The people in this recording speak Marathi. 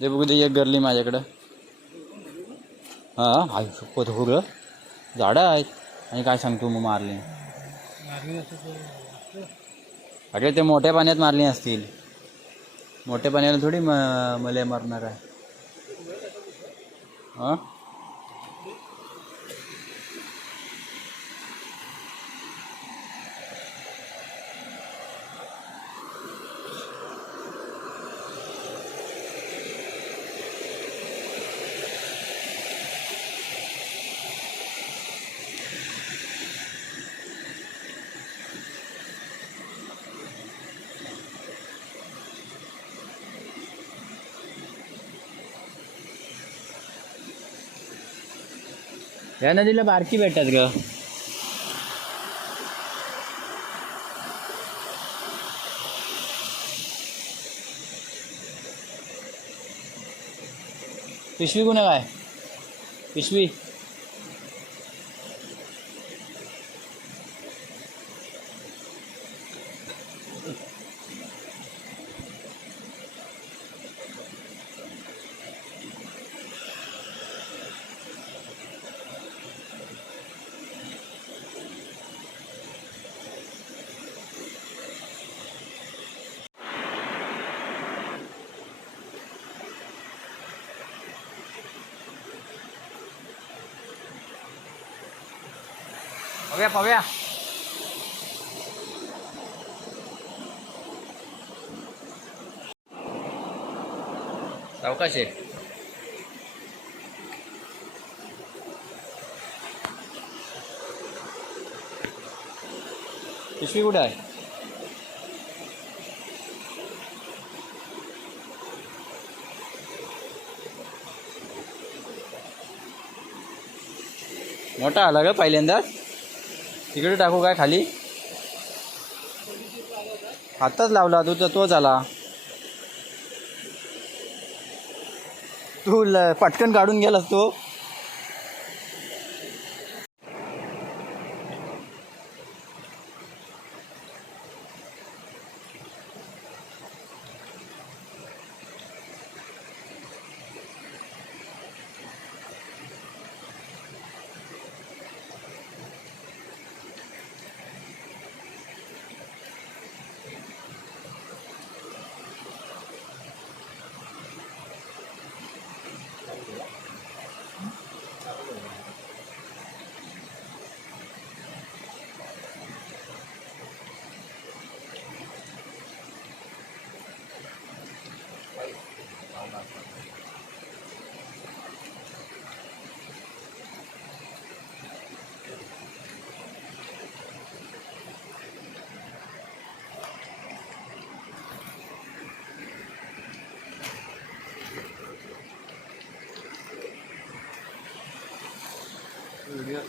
ते बघू दे एक गरली माझ्याकडं. हां आई शपथ हो ग झाडं आहेत आणि काय सांगतो मग मारली. अरे ते मोठ्या पाण्यात मारली असतील. मोठ्या पाण्याला थोडी मले मारणार आहे. हां या नदीला बारकी भेटतात ग. पिशवी कुणा काय पिशवी. पव्या पव्या सावकाश आहे. पिशवी कुठे आहे. मोठा आला ग पहिल्यांदाच. तिकडे टाकू काय खाली. आत्ताच लावला तू तर तोच आला. तू पटकन काढून गेलास तो. व्हिडिओ